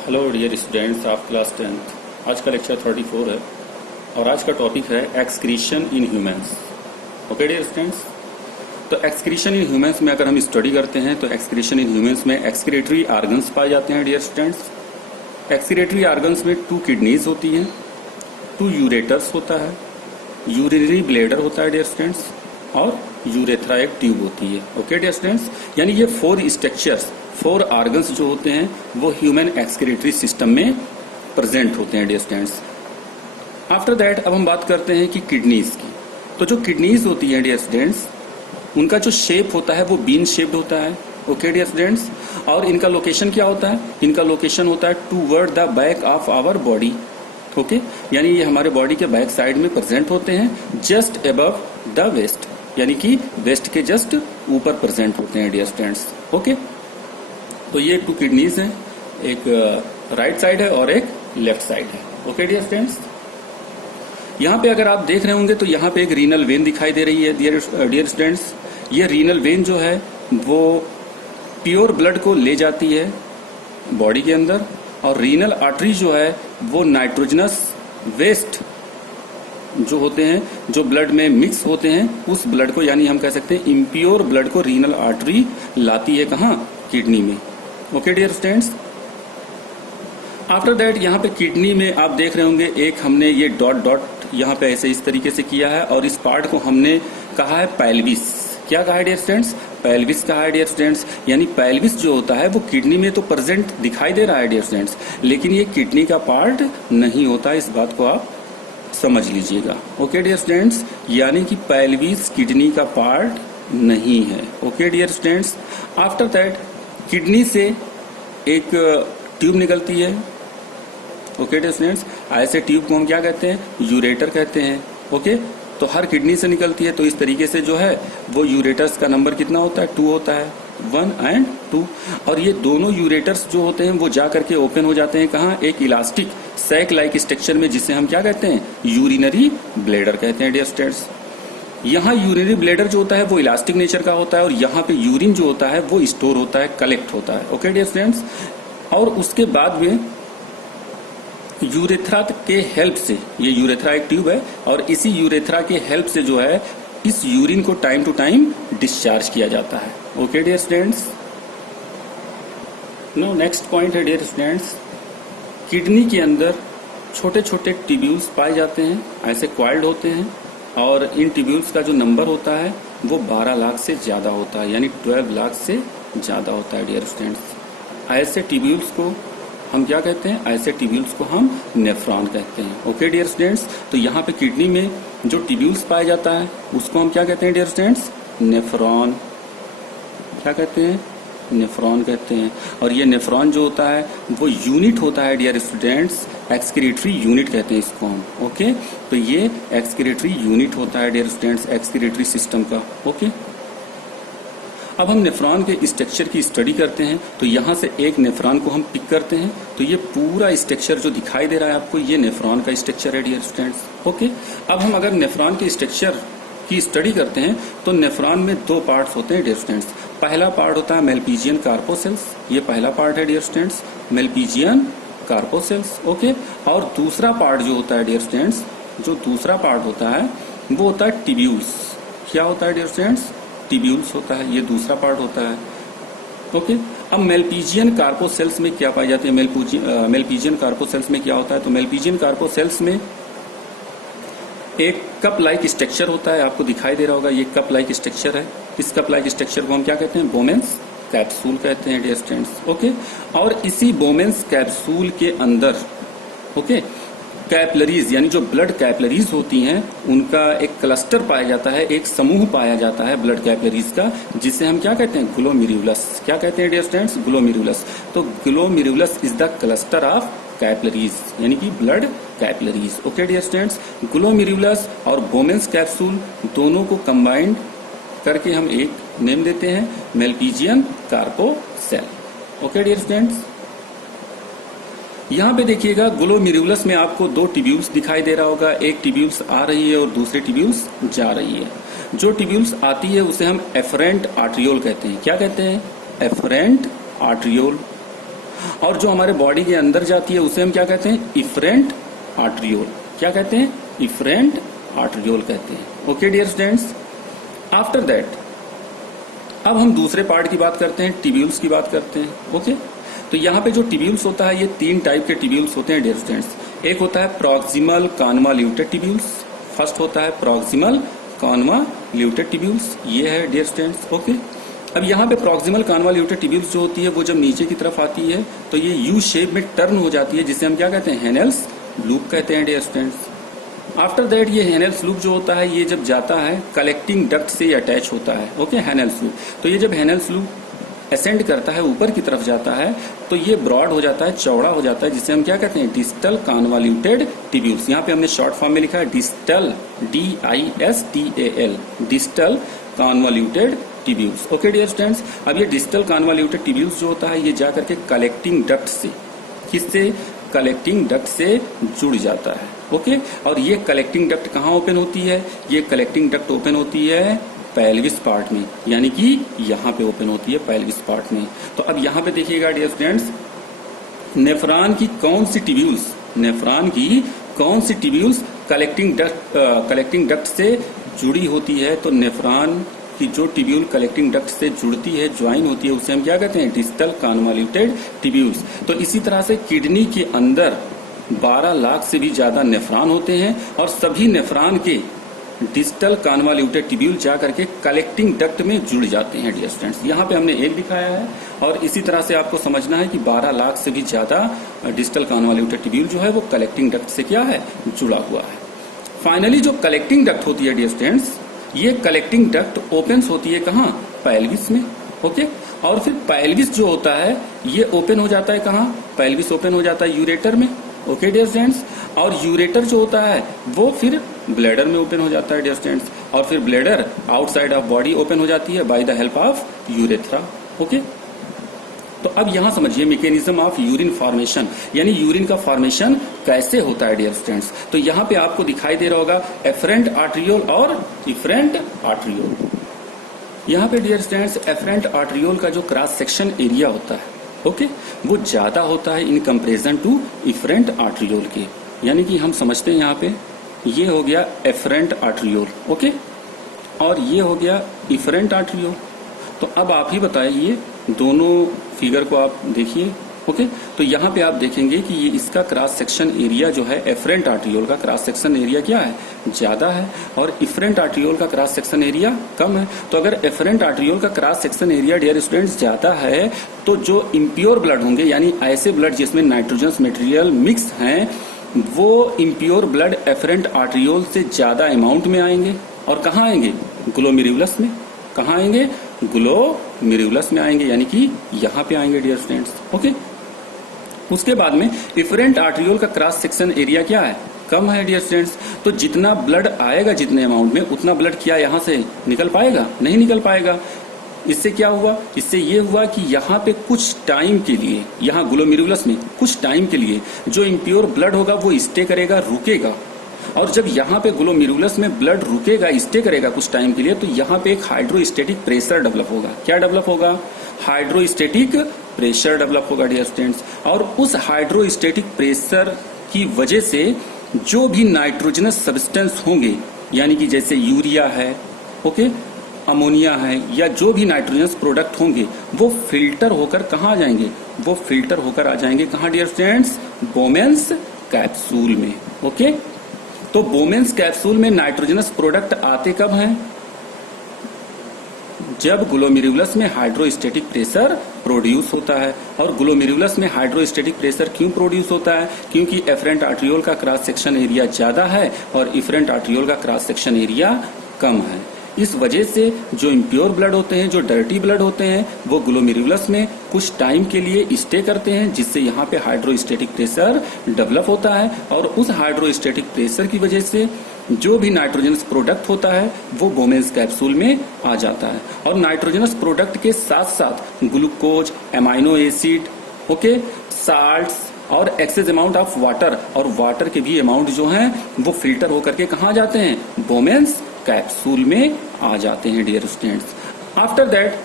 Hello dear students of class 10th। आज का lecture 34 है और आज का टॉपिक है excretion in humans. Okay dear students, तो एक्सक्रीशन इन ह्यूमंस में अगर हम स्टडी करते हैं तो एक्सक्रीशन इन ह्यूमंस में एक्सक्रीटरी ऑर्गन्स पाए जाते हैं डियर स्टूडेंट्स। एक्सक्रीटरी ऑर्गन्स में 2 किडनीज होती हैं, 2 यूरेटर्स होता है, यूरिनरी ब्लैडर होता है डियर स्टूडेंट्स, और यूरेथ्रा एक ट्यूब होती है। ओके डियर स्टूडेंट्स, यानी ये 4 स्ट्रक्चर्स 4 ऑर्गन्स जो होते हैं वो ह्यूमन एक्सक्रीटरी सिस्टम में प्रेजेंट होते हैं डियर स्टूडेंट्स। आफ्टर दैट अब हम बात करते हैं कि किडनीज की। तो जो किडनीज होती है डियर स्टूडेंट्स, उनका जो शेप होता है वो बीन शेप्ड होता है। ओके डियर स्टूडेंट्स, और इनका लोकेशन क्या होता है? इनका लोकेशन होता है toward the back of our body. Okay, यानी ये हमारे बॉडी के बैक साइड में प्रेजेंट होते हैं, जस्ट अबव द वेस्ट, यानी कि वेस्ट के जस्ट ऊपर प्रेजेंट होते हैं डियर स्टूडेंट्स। ओके, तो ये 2 किडनीज हैं, एक राइट साइड है और एक लेफ्ट साइड है। ओके डियर स्टूडेंट्स, यहाँ पे अगर आप देख रहे होंगे तो यहाँ पे एक रीनल वेन दिखाई दे रही है डियर स्टूडेंट्स। ये रीनल वेन जो है वो प्योर ब्लड को ले जाती है बॉडी के अंदर, और रीनल आर्टरी जो है वो नाइट्रोजनस वेस्ट जो होते हैं, जो ब्लड में मिक्स होते हैं, उस ब्लड को, यानी हम कह सकते हैं इम्प्योर ब्लड को रीनल आर्टरी लाती है कहाँ? किडनी में। Okay dear students, after that यहाँ पे किडनी में आप देख रहे होंगे एक हमने ये डॉट डॉट यहाँ पे ऐसे इस तरीके से किया है, और इस पार्ट को हमने कहा है पेल्विस। क्या कहा है डियर स्टूडेंट्स? पेल्विस कहा है डियर स्टूडेंट्स। यानी पेल्विस जो होता है वो किडनी में तो प्रेजेंट दिखाई दे रहा है डियर स्टूडेंट्स, लेकिन ये किडनी का पार्ट नहीं होता। इस बात को आप समझ लीजिएगा। ओके डियर स्टूडेंट्स, यानी कि पेल्विस किडनी का पार्ट नहीं है। Okay dear students, after that kidney से एक ट्यूब निकलती है। ओके डियर स्टूडेंट्स, ऐसे ट्यूब को हम क्या कहते हैं? यूरेटर कहते हैं। ओके, तो हर किडनी से निकलती है, तो इस तरीके से जो है वो यूरेटर्स का नंबर कितना होता है? 2 होता है, 1 and 2। और ये दोनों यूरेटर्स जो होते हैं वो जा करके ओपन हो जाते हैं कहाँ? एक इलास्टिक सैक लाइक स्ट्रक्चर में, जिसे हम क्या कहते हैं? यूरिनरी ब्लैडर कहते हैं डियर स्टूडेंट्स। यहाँ यूरिनरी ब्लैडर जो होता है वो इलास्टिक नेचर का होता है, और यहाँ पे यूरिन जो होता है वो स्टोर होता है, कलेक्ट होता है। ओके डियर स्टूडेंट्स, और उसके बाद में यूरेथ्रा के हेल्प से, ये यूरेथ्रा एक ट्यूब है, और इसी यूरेथ्रा के हेल्प से जो है इस यूरिन को टाइम टू टाइम डिस्चार्ज किया जाता है। Okay dear students, no next point है डियर स्टूडेंट्स, किडनी के अंदर छोटे छोटे ट्यूब्यूल्स पाए जाते हैं, ऐसे क्वाइल्ड होते हैं, और इन ट्यूब्यूल्स का जो नंबर होता है वो 12 लाख से ज्यादा होता है, यानी 12 लाख से ज्यादा होता है डियर स्टूडेंट्स। ऐसे ट्यूब्यूल्स को हम क्या कहते हैं? ऐसे ट्यूब्यूल्स को हम नेफ्रॉन कहते हैं। ओके डियर स्टूडेंट्स, तो यहाँ पे किडनी में जो ट्यूब्यूल्स पाया जाता है उसको हम क्या कहते हैं डियर स्टूडेंट्स? नेफ्रॉन। क्या कहते हैं? नेफ्रॉन कहते हैं। और ये नेफ्रॉन जो होता है वो यूनिट होता है डियर स्टूडेंट्स, एक्सक्रीटरी यूनिट कहते हैं इसको हम। ओके, तो ये एक्सक्रीटरी यूनिट होता है डियर स्टूडेंट्स एक्सक्रीटरी सिस्टम का। ओके, अब हम नेफ्रॉन के स्ट्रक्चर की स्टडी करते हैं, तो यहाँ से एक नेफ्रॉन को हम पिक करते हैं, तो ये पूरा स्ट्रक्चर जो दिखाई दे रहा है आपको, ये नेफ्रॉन का स्ट्रक्चर है डियर स्टूडेंट्स। ओके, अब हम अगर नेफ्रॉन के स्ट्रक्चर की स्टडी करते हैं तो नेफ्रॉन में 2 पार्ट्स होते हैं डियर स्टूडेंट्स। पहला पार्ट होता है मेलपीजियन कार्पोसेल्स, ये पहला पार्ट है डियर स्टूडेंट्स, मेलपीजियन कार्पोसेल्स। ओके, और दूसरा पार्ट जो होता है डियर स्टूडेंट्स, जो दूसरा पार्ट होता है वो होता है टिब्यूल्स। क्या होता है डियर स्टूडेंट्स? टिब्यूल्स होता है, ये दूसरा पार्ट होता है। ओके, अब मेलपीजियन कार्पोसेल्स में क्या पाई जाती है? मेलपीजियन कार्पोसेल्स में क्या होता है? तो मेलपीजियन कार्पोसेल्स में एक कप लाइक स्ट्रक्चर होता है, आपको दिखाई दे रहा होगा, ये कप लाइक स्ट्रक्चर है। इस कप लाइक स्ट्रक्चर को हम क्या कहते हैं? बोमेंस कैप्सूल कहते हैं डियर स्टूडेंट्स। ओके, और इसी बोमेंस कैप्सूल के अंदर ओके कैपलरीज, यानी जो ब्लड कैपलरीज होती हैं उनका एक क्लस्टर पाया जाता है, एक समूह पाया जाता है ब्लड कैपलरीज का, जिसे हम क्या कहते हैं? ग्लोमेरुलस। क्या कहते हैं डियर स्टूडेंट्स? ग्लोमेरुलस। तो glomerulus is the cluster of capillaries, यानी कि blood capillaries. Okay dear students, glomerulus और बोमेंस कैप्सूल दोनों को कंबाइंड करके हम एक नेम देते हैं, मेलपीजियन कार्पोसेल। ओके डियर स्टूडेंट्स, यहाँ पे देखिएगा ग्लोमेरुलस में आपको 2 ट्यूब्यूल्स दिखाई दे रहा होगा, एक ट्यूब्यूल्स आ रही है और दूसरी ट्यूब्यूल्स जा रही है। जो ट्यूब्यूल्स आती है उसे हम एफरेंट आर्ट्रियोल कहते हैं। क्या कहते हैं? Afferent arteriole. और जो हमारे बॉडी के अंदर जाती है उसे हम क्या कहते हैं, इफरेंट आर्टरियोल। क्या कहते हैं, इफरेंट आर्टरियोल कहते हैं। Okay dear students, after that अब हम दूसरे पार्ट की बात करते हैं, टिब्यूल्स की बात करते हैं। ओके, तो यहाँ पे जो टिब्यूल्स होता है, ये 3 टाइप के टिब्यूल्स होते हैं डियर स्टूडेंट्स। एक होता है प्रॉक्सिमल कॉन्वॉल्यूटेड टिब्यूल्स, फर्स्ट होता है प्रॉक्सिमल कॉन्वॉल्यूटेड टिब्यूल्स, ये है डियर स्टूडेंट्स। ओके, अब यहाँ पे प्रॉक्सिमल कॉन्वॉल्यूटेड टिब्यूल्स जो होती है वो जब नीचे की तरफ आती है तो ये यू शेप में टर्न हो जाती है, जिसे हम क्या कहते हैं, हेनेल्स लूप कहते हैं डियर स्टूडेंट्स। आफ्टर दैट ये हेनेल्स लूप जो होता है ये जब जाता है कलेक्टिंग डक्ट से अटैच होता है। ओके, हेनेल्स लूप, तो ये जब हेनेल्स लूप असेंड करता है, ऊपर की तरफ जाता है, तो ये ब्रॉड हो जाता है, चौड़ा हो जाता है, जिसे हम क्या कहते हैं, डिस्टल कॉन्वॉल्यूटेड टिब्यूल्स। यहाँ पे हमने शॉर्ट फॉर्म में लिखा है distal, DISTAL, distal convoluted tubules. Okay dear students, अब ये डिस्टल कॉन्वॉल्यूटेड टिब्यूल्स जो होता है ये जाकर के कलेक्टिंग डक्ट से, किससे, कलेक्टिंग डक्ट से जुड़ जाता है। ओके, और ये कलेक्टिंग डक्ट कहाँ ओपन होती है, ये कलेक्टिंग डक्ट ओपन होती है पेल्विस पार्ट में, यानी कि यहाँ पे ओपन होती है पेल्विस पार्ट में। तो अब यहाँ पे देखिएगा डियर स्टूडेंट्स, नेफ्रॉन की कौन सी टिब्यूल्स, नेफ्रॉन की कौन सी टिब्यूल्स कलेक्टिंग डक्ट से जुड़ी होती है, तो नेफ्रॉन की जो टिब्यूल कलेक्टिंग डक्ट से जुड़ती है, ज्वाइन होती है, उसे हम क्या कहते हैं, डिस्टल कॉन्वॉल्यूटेड टिब्यूल्स। तो इसी तरह से किडनी के अंदर 12 लाख से भी ज्यादा नेफ्रॉन होते हैं और सभी नेफ्रॉन के डिस्टल कॉन्वॉल्यूटेड टिब्यूल जाकर के कलेक्टिंग डक्ट में जुड़ जाते हैं डियर स्टूडेंट्स। यहाँ पे हमने एक दिखाया है और इसी तरह से आपको समझना है कि 12 लाख से भी ज्यादा डिस्टल कॉन्वॉल्यूटेड टिब्यूल जो है वो कलेक्टिंग डक्ट से क्या है, जुड़ा हुआ है। फाइनली जो कलेक्टिंग डक्ट होती है डियर स्टूडेंट्स, ये कलेक्टिंग डक्ट ओपन होती है कहाँ, पेल्विस में। ओके, और फिर पेल्विस जो होता है ये ओपन हो जाता है कहाँ, पेल्विस ओपन हो जाता है यूरेटर में। ओके डियर स्टूडेंट्स, और यूरेटर जो होता है वो फिर ब्लैडर में ओपन हो जाता है डियर स्टूडेंट्स, और फिर bladder outside of body open हो जाती है by the help of urethra. Okay, तो अब यहां समझिए मैकेनिज्म ऑफ यूरिन फॉर्मेशन, यानी यूरिन का फॉर्मेशन कैसे होता है डियर स्टूडेंट्स। तो यहाँ पे आपको दिखाई दे रहा होगा एफरेंट आर्टरियोल और इफरेंट आर्टरियोल। यहाँ पे डियर स्टूडेंट्स एफरेंट आर्टरियोल का जो क्रॉस सेक्शन एरिया होता है, ओके, वो ज्यादा होता है in comparison to efferent arteriole के। यानी कि हम समझते हैं यहाँ पे ये हो गया एफरेंट आर्टरियोल, ओके, और ये हो गया इफरेंट आर्टरियोल। तो अब आप ही बताइए, दोनों फिगर को आप देखिए। ओके, तो यहाँ पे आप देखेंगे कि ये इसका क्रॉस सेक्शन एरिया जो है एफरेंट आर्टरियोल का क्रॉस सेक्शन एरिया क्या है, ज्यादा है, और इफरेंट आर्टरियोल का क्रॉस सेक्शन एरिया कम है। तो अगर एफरेंट आर्टरियोल का cross section area dear students ज्यादा है तो जो इम्प्योर ब्लड होंगे, यानी ऐसे ब्लड जिसमें नाइट्रोजनस मटेरियल मिक्स हैं, वो इम्प्योर ब्लड एफरेंट आर्टरियोल से ज्यादा अमाउंट में आएंगे। और कहाँ आएंगे, ग्लोमेरुलस में। कहाँ आएंगे, ग्लोमेरुलस में आएंगे, यानी कि यहाँ पे आएंगे डियर स्टूडेंट्स। ओके, उसके बाद में इफरेंट आर्टरियोल का क्रॉस सेक्शन एरिया क्या है, कम है डियर स्टूडेंट्स। तो जितना ब्लड आएगा जितने अमाउंट में, उतना ब्लड क्या यहाँ से निकल पाएगा, नहीं निकल पाएगा। इससे क्या हुआ, इससे ये हुआ कि यहाँ पे कुछ टाइम के लिए, यहाँ ग्लोमेरुलस में कुछ टाइम के लिए जो इम्प्योर ब्लड होगा वो स्टे करेगा, रुकेगा। और जब यहाँ पे ग्लोमेरुलस में ब्लड रुकेगा, स्टे करेगा कुछ टाइम के लिए, तो यहाँ पे एक हाइड्रोस्टेटिक प्रेशर डेवलप होगा। क्या डेवलप होगा, हाइड्रोस्टेटिक प्रेशर डेवलप होगा डियर स्टूडेंट्स। और उस हाइड्रोस्टेटिक प्रेशर की वजह से जो भी नाइट्रोजनस सब्सटेंस होंगे, यानी कि जैसे यूरिया है, ओके, अमोनिया है, या जो भी नाइट्रोजनस प्रोडक्ट होंगे, वो फिल्टर होकर कहाँ आ जाएंगे, वो फिल्टर होकर आ जाएंगे कहाँ डियर स्टूडेंट्स, बोमेन्स कैप्सूल में। ओके, तो बोमेन्स कैप्सूल में नाइट्रोजनस प्रोडक्ट आते कब हैं, जब ग्लोमेरुलस में हाइड्रोस्टेटिक प्रेशर प्रोड्यूस होता है। और ग्लोमेरुलस में हाइड्रोस्टेटिक प्रेशर क्यों प्रोड्यूस होता है, क्योंकि एफरेंट आर्टरियोल का क्रॉस सेक्शन एरिया ज्यादा है और इफरेंट आर्टरियोल का क्रॉस सेक्शन एरिया कम है। इस वजह से जो इम्प्योर ब्लड होते हैं, जो डर्टी ब्लड होते हैं, वो ग्लोमेरुलस में कुछ टाइम के लिए स्टे करते हैं, जिससे यहाँ पे हाइड्रोस्टेटिक प्रेशर डेवलप होता है। और उस हाइड्रोस्टेटिक प्रेशर की वजह से जो भी नाइट्रोजनस प्रोडक्ट होता है वो बोमेन्स कैप्सूल में आ जाता है। और नाइट्रोजनस प्रोडक्ट के साथ साथ glucose, amino acid, okay, salts और एक्सेस अमाउंट ऑफ वाटर, और वाटर के भी अमाउंट जो हैं वो फिल्टर होकर के कहाँ जाते हैं, बोमेन्स कैप्सूल में आ जाते हैं डियर स्टूडेंट्स। आफ्टर दैट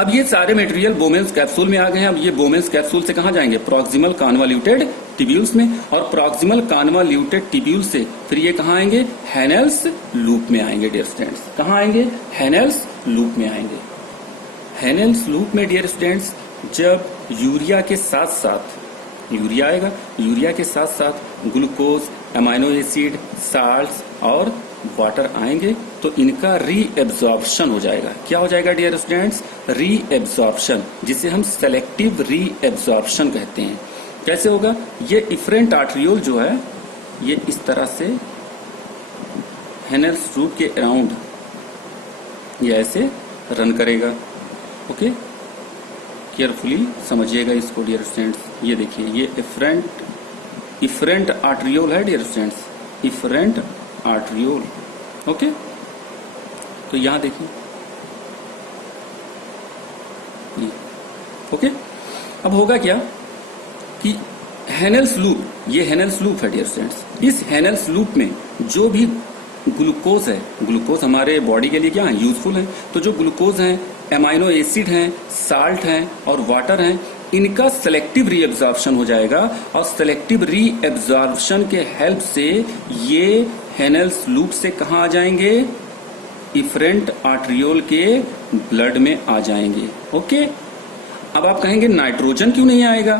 अब ये सारे मटेरियल बोमेन्स कैप्सूल में आ गए हैं। अब ये बोमेन्स कैप्सूल से कहाँ जाएंगे? प्रॉक्सिमल कॉन्वोल्यूटेड टिब्यूल्स में, और प्रॉक्सिमल कॉन्वोल्यूटेड टिब्यूल से फिर ये कहाँ आएंगे? हैनेल्स लूप में आएंगे डियर स्टूडेंट्स। कहाँ आएंगे? हैनेल्स लूप में आएंगे। हैनेल्स लूप में डियर स्टूडेंट्स जब यूरिया के साथ साथ यूरिया आएगा, यूरिया के साथ साथ ग्लूकोज, अमाइनो एसिड, साल्ट्स और वाटर आएंगे, तो इनका रीएब्जॉर्प्शन हो जाएगा। क्या हो जाएगा डियर स्टूडेंट्स? रीएब्जॉर्प्शन, जिसे हम सेलेक्टिव रीएब्जॉर्प्शन कहते हैं। कैसे होगा? ये इफरेंट आर्ट्रियोल जो है ये इस तरह से हैनेल्स लूप के अराउंड ये ऐसे रन करेगा। ओके, केयरफुली समझिएगा इसको डियर स्टूडेंट्स। ये देखिए, ये इफरेंट आर्ट्रियोल है dear students, efferent arteriole. Okay, तो यहां देखिए ओके। अब होगा क्या कि हैनेल्स लूप, ये हैनेल्स लूप है डियर स्टूडेंट्स। इस हैनेल्स लूप में जो भी ग्लूकोज है, ग्लूकोज हमारे बॉडी के लिए क्या है? यूजफुल है। तो जो ग्लूकोज है, एमाइनो एसिड हैं, साल्ट हैं और वाटर हैं, इनका सेलेक्टिव रीएब्जॉर्प्शन हो जाएगा, और सेलेक्टिव रीएब्जॉर्प्शन के हेल्प से ये हैनेल्स लूप से कहाँ आ जाएंगे? इफरेंट आर्ट्रियोल के ब्लड में आ जाएंगे। ओके, अब आप कहेंगे नाइट्रोजन क्यों नहीं आएगा?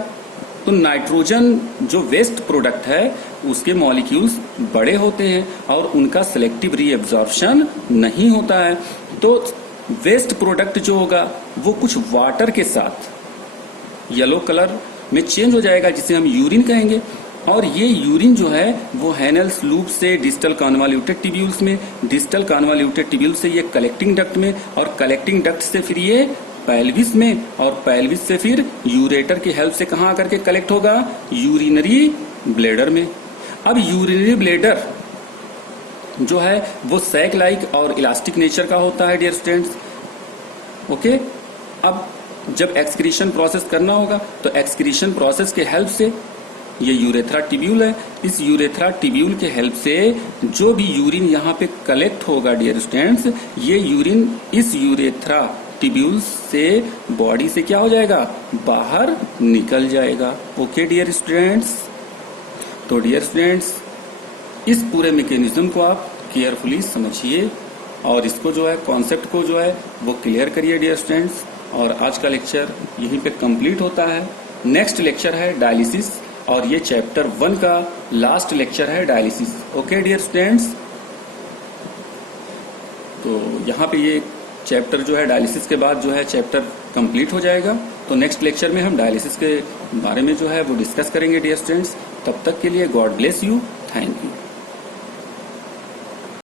तो नाइट्रोजन जो वेस्ट प्रोडक्ट है उसके मॉलिक्यूल्स बड़े होते हैं और उनका सेलेक्टिव रीएब्जॉर्प्शन नहीं होता है। तो वेस्ट प्रोडक्ट जो होगा वो कुछ वाटर के साथ येलो कलर में चेंज हो जाएगा, जिसे हम यूरिन कहेंगे। और ये यूरिन जो है वो हैनेल्स लूप से डिस्टल कॉन्वोल्यूटेड टिब्यूल्स में, डिस्टल कॉन्वोल्यूटेड टिब्यूल से ये कलेक्टिंग डक्ट में, और कलेक्टिंग डक्ट से फिर ये पैल्विस में, और पैल्विस से फिर यूरेटर की हेल्प से कहाँ आकर के कलेक्ट होगा? यूरिनरी ब्लेडर में। अब यूरिनरी ब्लेडर जो है वो सैक लाइक और इलास्टिक नेचर का होता है डियर स्टूडेंट्स। ओके, अब जब एक्सक्रीशन प्रोसेस करना होगा तो एक्सक्रीशन प्रोसेस के हेल्प से ये यूरेथ्रा टिब्यूल है, इस यूरेथ्रा टिब्यूल के हेल्प से जो भी यूरिन यहाँ पे कलेक्ट होगा डियर स्टूडेंट्स, ये यूरिन इस यूरेथ्रा टिब्यूल से बॉडी से क्या हो जाएगा? बाहर निकल जाएगा। ओके डियर स्टूडेंट्स, तो डियर स्टूडेंट्स इस पूरे मैकेनिज्म को आप केयरफुली समझिए और इसको जो है कॉन्सेप्ट को जो है वो क्लियर करिए डियर स्टूडेंट्स। और आज का लेक्चर यहीं पे कंप्लीट होता है। नेक्स्ट लेक्चर है डायलिसिस, और ये चैप्टर 1 का लास्ट लेक्चर है डायलिसिस। ओके डियर स्टूडेंट्स, तो यहाँ पे ये चैप्टर जो है डायलिसिस के बाद जो है चैप्टर कंप्लीट हो जाएगा। तो नेक्स्ट लेक्चर में हम डायलिसिस के बारे में जो है वो डिस्कस करेंगे डियर स्टूडेंट्स। तब तक के लिए God bless you, thank you.